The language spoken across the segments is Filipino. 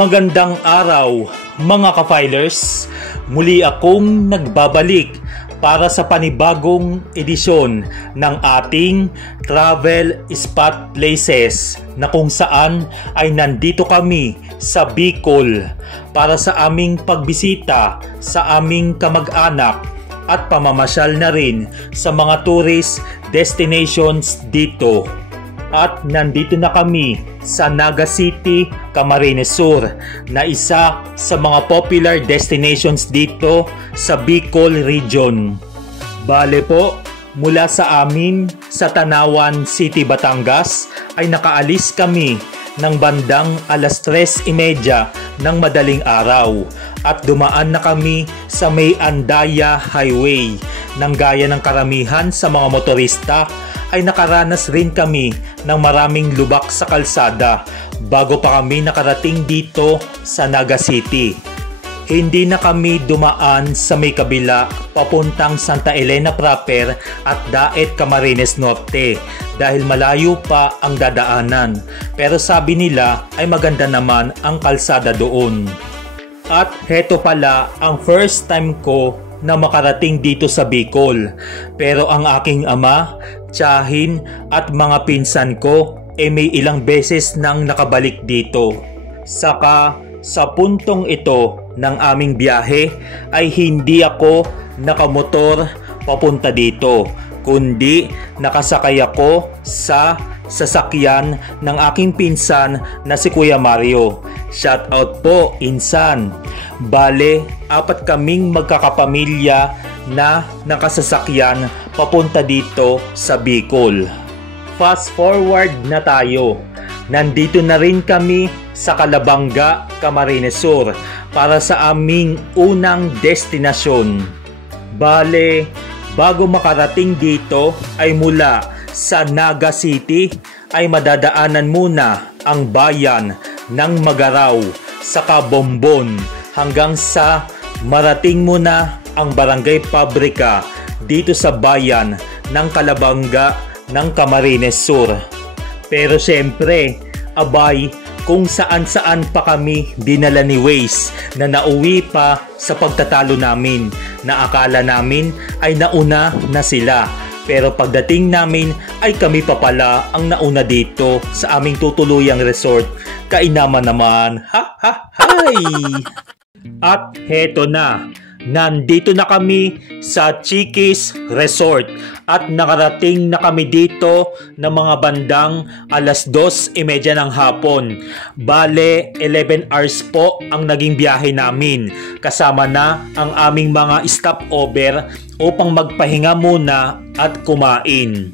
Magandang araw mga ka-filers, muli akong nagbabalik para sa panibagong edisyon ng ating travel spot places na kung saan ay nandito kami sa Bicol para sa aming pagbisita sa aming kamag-anak at pamamasyal na rin sa mga tourist destinations dito. At nandito na kami sa Naga City, Camarines Sur na isa sa mga popular destinations dito sa Bicol region. Bale po, mula sa amin sa Tanawan City, Batangas ay nakaalis kami ng bandang 3:30 ng madaling araw at dumaan na kami sa may Andaya Highway. Nang gaya ng karamihan sa mga motorista ay nakaranas rin kami ng maraming lubak sa kalsada bago pa kami nakarating dito sa Naga City. Hindi na kami dumaan sa may kabila papuntang Santa Elena proper at Daet Camarines Norte dahil malayo pa ang dadaanan. Pero sabi nila ay maganda naman ang kalsada doon. At heto pala ang first time ko na makarating dito sa Bicol. Pero ang aking ama, tiyahin at mga pinsan ko may ilang beses nang nakabalik dito. Saka sa puntong ito ng aming biyahe ay hindi ako nakamotor papunta dito, kundi nakasakay ako sa sasakyan ng aking pinsan na si Kuya Mario. Shout out po, insan. Bale, 4 kaming magkakapamilya na nakasasakyan papunta dito sa Bicol. Fast forward na tayo. Nandito na rin kami sa Calabanga, Camarines Sur para sa aming unang destinasyon. Bale, bago makarating dito ay mula sa Naga City ay madadaanan muna ang bayan ng Magaraw sa Bombon hanggang sa marating muna ang Barangay Pabrika dito sa bayan ng Calabanga ng Camarines Sur. Pero syempre, abay, kung saan-saan pa kami dinala ni Waze na nauwi pa sa pagtatalo namin na akala namin ay nauna na sila. Pero pagdating namin ay kami pa pala ang nauna dito sa aming tutuluyang resort. Kainaman naman. Ha ha hay! At heto na. Nandito na kami sa Chikis Resort at nakarating na kami dito ng mga bandang 2:30 ng hapon. Bale, 11 hours po ang naging biyahe namin kasama na ang aming mga stopover upang magpahinga muna at kumain.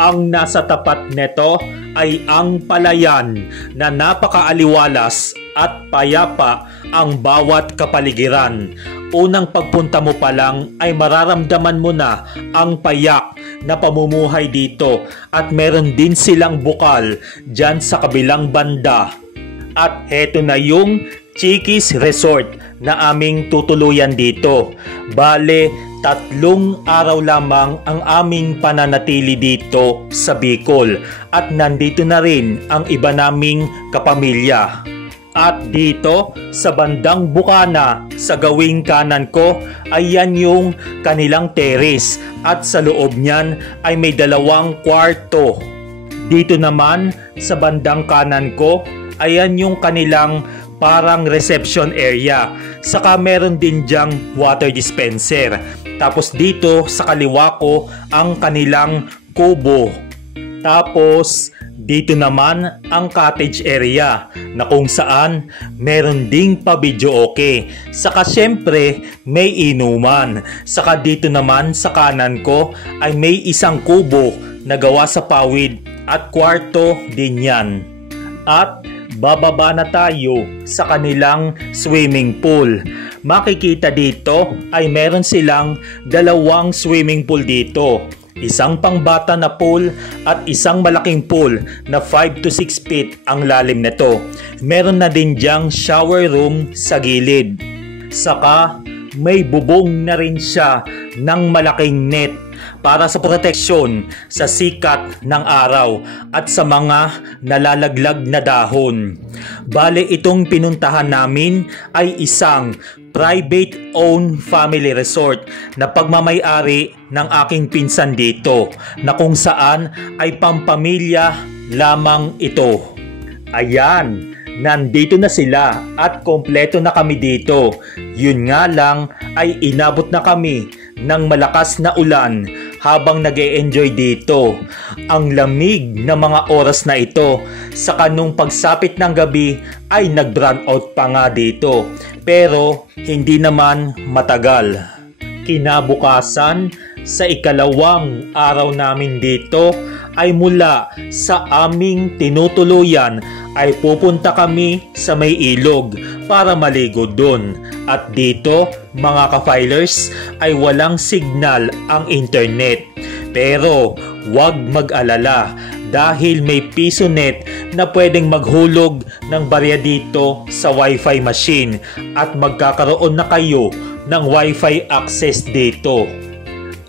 Ang nasa tapat neto ay ang palayan na napakaaliwalas at payapa ang bawat kapaligiran. Unang pagpunta mo pa lang ay mararamdaman mo na ang payak na pamumuhay dito at meron din silang bukal dyan sa kabilang banda. At heto na yung Chikis Resort na aming tutuluyan dito. Bale, 3 araw lamang ang aming pananatili dito sa Bicol at nandito na rin ang iba naming kapamilya. At dito sa bandang bukana sa gawing kanan ko ay yan yung kanilang terrace at sa loob niyan ay may 2 kwarto. Dito naman sa bandang kanan ko ay yan yung kanilang parang reception area. Saka meron din dyang water dispenser. Tapos dito sa kaliwa ko ang kanilang kubo. Tapos dito naman ang cottage area na kung saan meron ding pa-videoke. Saka syempre may inuman. Saka dito naman sa kanan ko ay may isang kubo na gawa sa pawid at kwarto din yan. At bababa na tayo sa kanilang swimming pool. Makikita dito ay meron silang 2 swimming pool dito. Isang pangbata na pool at isang malaking pool na 5 to 6 feet ang lalim nito. Meron na din diyang shower room sa gilid. Saka may bubong na rin siya ng malaking net para sa proteksyon sa sikat ng araw at sa mga nalalaglag na dahon. Bale itong pinuntahan namin ay isang private-owned family resort na pagmamay-ari ng aking pinsan dito na kung saan ay pampamilya lamang ito. Ayan, nandito na sila at kompleto na kami dito. Yun nga lang ay inabot na kami ng malakas na ulan habang nag-e-enjoy dito. Ang lamig na mga oras na ito. Saka nung pagsapit ng gabi ay nag-brown out pa nga dito. Pero hindi naman matagal. Kinabukasan sa ikalawang araw namin dito ay mula sa aming tinutuluyan ay pupunta kami sa may ilog para maligo dun. At dito mga ka-filers ay walang signal ang internet. Pero wag mag-alala dahil may piso net na pwedeng maghulog ng barya dito sa wifi machine at magkakaroon na kayo ng wifi access dito.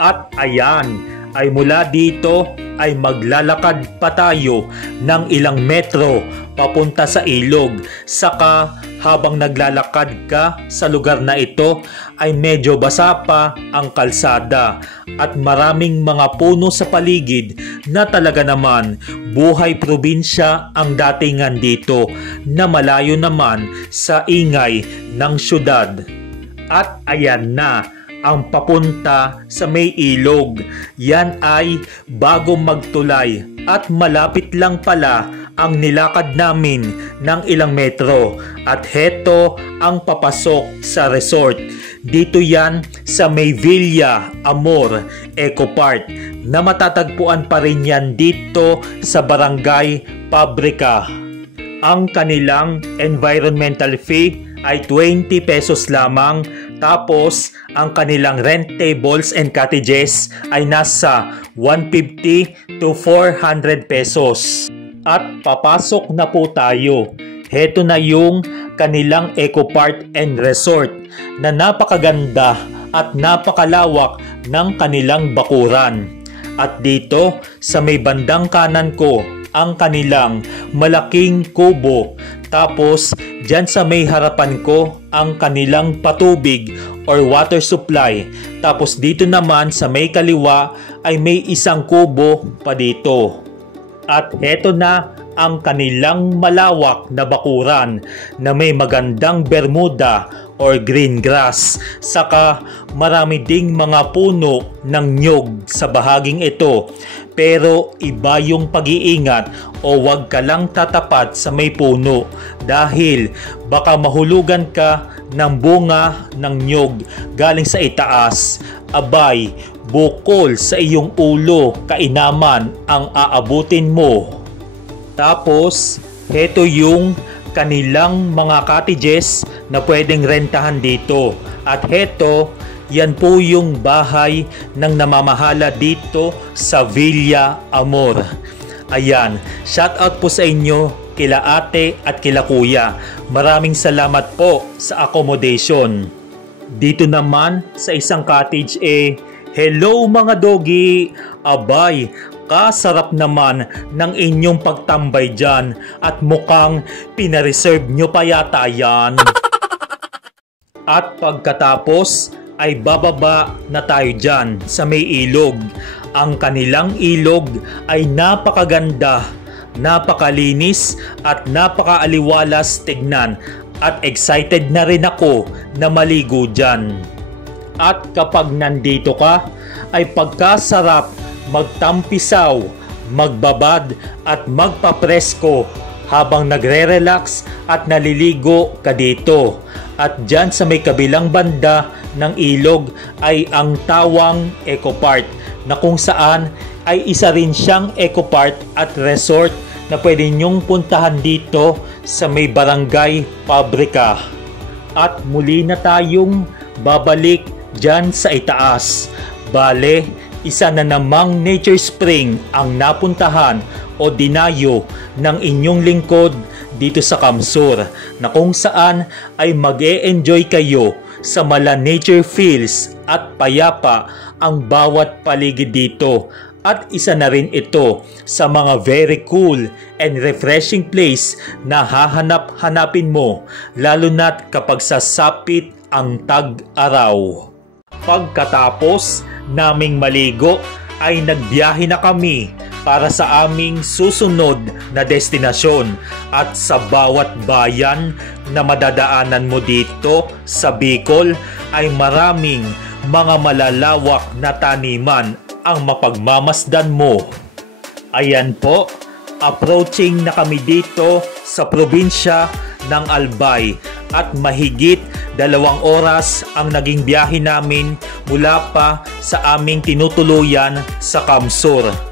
At ayan, ay mula dito ay maglalakad pa tayo ng ilang metro papunta sa ilog. Saka habang naglalakad ka sa lugar na ito ay medyo basa pa ang kalsada at maraming mga puno sa paligid na talaga naman buhay probinsya ang datingan dito na malayo naman sa ingay ng syudad. At ayan na ang papunta sa may ilog. Yan ay bago magtulay at malapit lang pala ang nilakad namin ng ilang metro. At heto ang papasok sa resort. Dito yan sa may Villa Amor Eco Park na matatagpuan pa rin yan dito sa Barangay Pabrika. Ang kanilang environmental fee ay 20 pesos lamang. Tapos, ang kanilang rent tables and cottages ay nasa 150 to 400 pesos. At papasok na po tayo. Heto na yung kanilang Eco Park and Resort na napakaganda at napakalawak ng kanilang bakuran. At dito sa may bandang kanan ko ang kanilang malaking kubo. Tapos dyan sa may harapan ko ang kanilang patubig or water supply. Tapos dito naman sa may kaliwa ay may isang kubo pa dito. At heto na ang kanilang malawak na bakuran na may magandang bermuda or green grass. Saka marami ding mga puno ng nyog sa bahaging ito. Pero iba yung pag-iingat o wag ka lang tatapat sa may puno dahil baka mahulugan ka ng bunga ng nyog galing sa itaas. Abay, bukol sa iyong ulo, kainaman ang aabutin mo. Tapos, heto yung kanilang mga cottages na pwedeng rentahan dito. At heto, yan po yung bahay ng namamahala dito sa Villa Amor. Ayan, shout out po sa inyo, kila ate at kila kuya. Maraming salamat po sa accommodation. Dito naman sa isang cottage hello mga doggy! Abay, napakasarap naman ng inyong pagtambay dyan at mukhang pinareserve nyo pa yata yan. At pagkatapos ay bababa na tayo dyan sa may ilog. Ang kanilang ilog ay napakaganda, napakalinis at napakaaliwalas tignan at excited na rin ako na maligo dyan. At kapag nandito ka ay pagkasarap magtampisaw, magbabad at magpapresko habang nagre-relax at naliligo ka dito. At dyan sa may kabilang banda ng ilog ay ang Tawang Eco Park na kung saan ay isa rin siyang eco park at resort na pwede nyong puntahan dito sa may Barangay Pabrika. At muli na tayong babalik dyan sa itaas. Bale, isa na namang nature spring ang napuntahan o dinayo ng inyong lingkod dito sa Kamsur na kung saan ay mag-e-enjoy kayo sa mala nature feels at payapa ang bawat paligid dito. At isa na rin ito sa mga very cool and refreshing place na hahanap-hanapin mo lalo na't kapag sasapit ang tag-araw. Pagkatapos naming maligo ay nagbiyahe na kami para sa aming susunod na destinasyon at sa bawat bayan na madadaanan mo dito sa Bicol ay maraming mga malalawak na taniman ang mapagmamasdan mo. Ayan po, approaching na kami dito sa probinsya ng Albay at mahigit 2 oras ang naging biyahe namin mula pa sa aming tinutuluyan sa Kamsur.